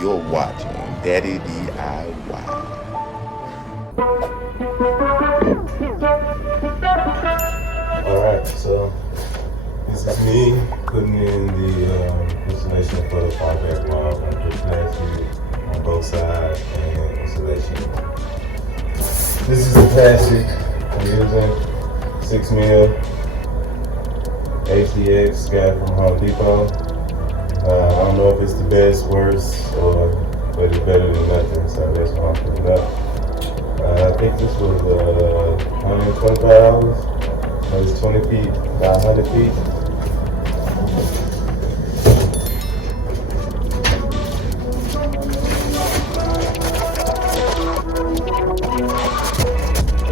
You're watching Daddy DIY. Alright, so this is me putting in the insulation for the fallback wall. I'm gonna put plastic on both sides and insulation. This is the plastic I'm using, 6 mil HDX, got it from Home Depot. I don't know if it's the best, worst, but it's better than nothing, so that's why I'm putting it up. I think this was $125. It's 20 feet, about 100 feet.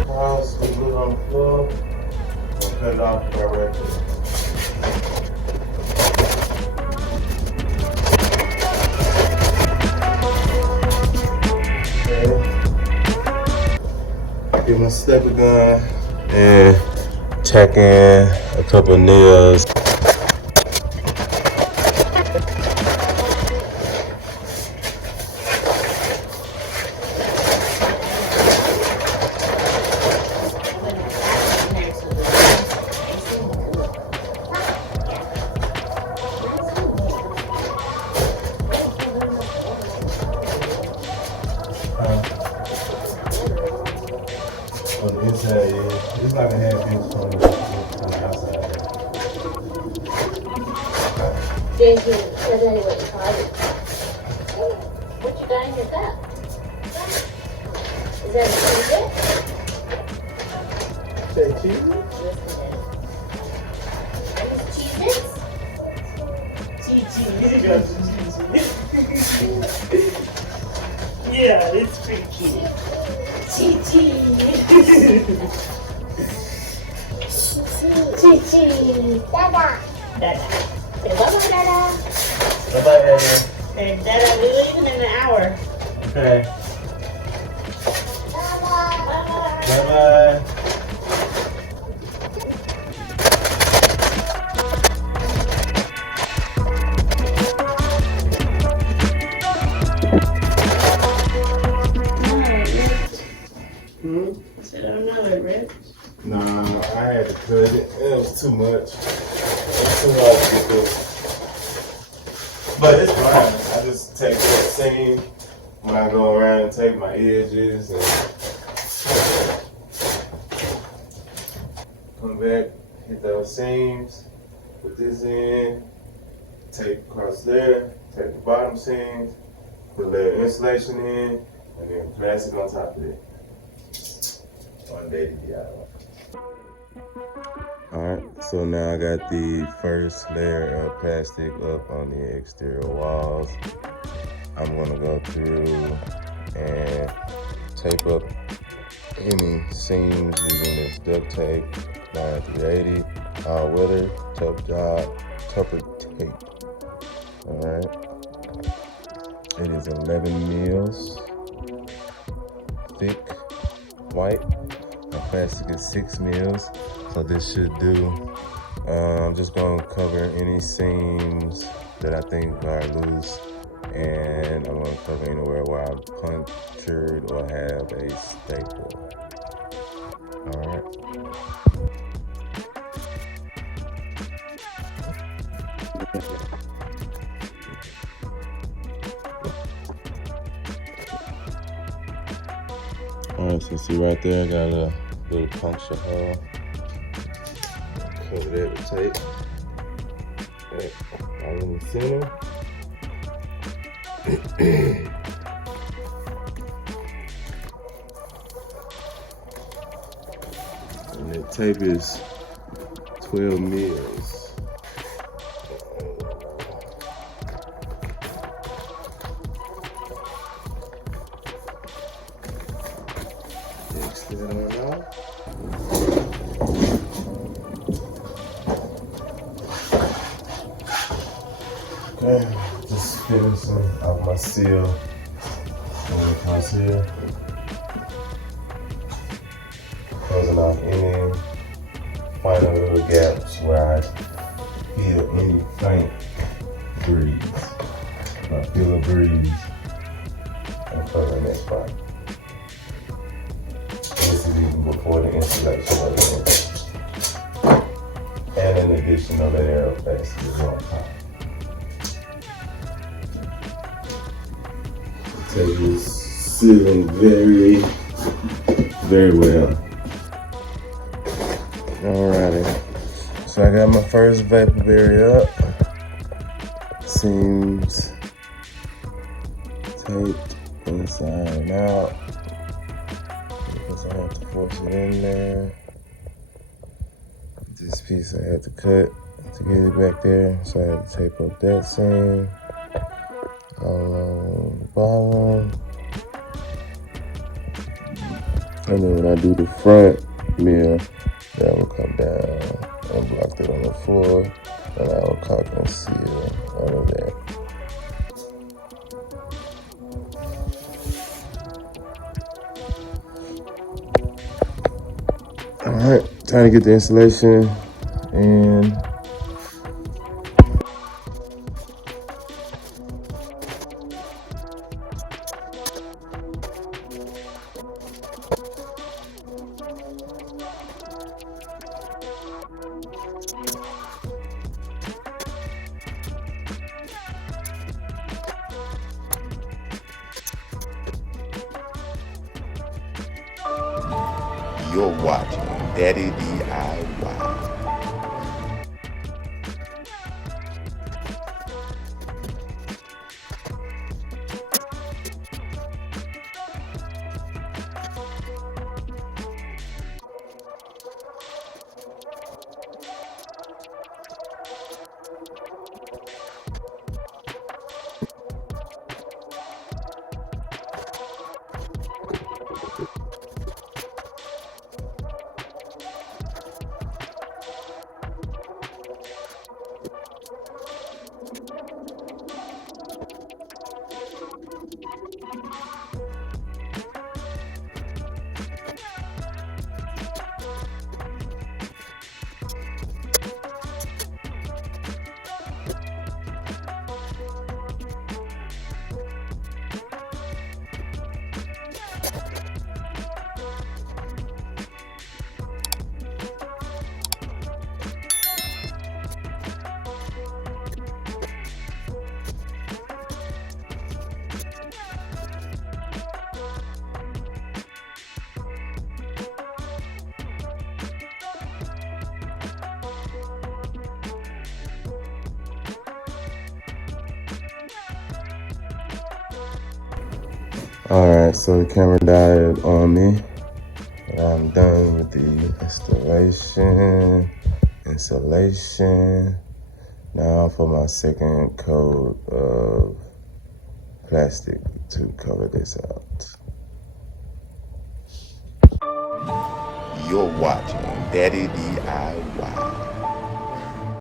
House, we put it on the floor. I'll cut it off directly. Okay. Get my stepper gun and tack in a couple of nails. On the inside, yeah. It's like a half inch on the outside. JJ, that's not what you call it. What you got in your cup? Is that a cheese? Say cheese? Yeah, it's pretty cute. Chi-chi. Chi-chi. Dada. Dada. Say bye-bye, Dada. Bye-bye, Dada. Say Dada, we're leaving in an hour. Okay. Bye-bye. Bye-bye. I said, I don't know it, Rick. Nah, I had to cut it. It was too much. It was too hard to get this. But it's fine. I just take that seam when I go around and take my edges and come back, hit those seams, put this in, tape across there, take the bottom seams, put a little insulation in, and then plastic on top of it. One day to be out. Alright, so now I got the first layer of plastic up on the exterior walls. I'm gonna go through and tape up any seams using this duct tape, 9380, all weather, tough job, tougher tape. Alright, it is 11 mils, thick, white. My plastic is 6 mils, so this should do. I'm just gonna cover any seams that I think are loose, and I'm gonna cover anywhere where I punctured or have a staple. All right. Alright, so see right there, I got a little puncture hole. Cover that with tape. Okay, right in the center. And that tape is 12 mils. Mix that on out. Okay, just finishing off my seal going across here. Closing off any final little gaps where I feel any faint breeze. If I feel a breeze, I'm covering that spot. This is even before the installation of the lens. And an additional layer of plastic is on top. The tape is sealing very, very well. Alrighty. So I got my first vapor barrier up. Seams taped inside and out because I have to force it in there. This piece I had to cut to get it back there, so I had to tape up that seam along the bottom. And then when I do the front mirror, that will come down and block it on the floor, and I will caulk and seal all of that. All right, time to get the installation and You're watching Daddy DIY. all right, so the camera died on me. I'm done with the installation. Now for my second coat of plastic to cover this out. You're watching Daddy DIY.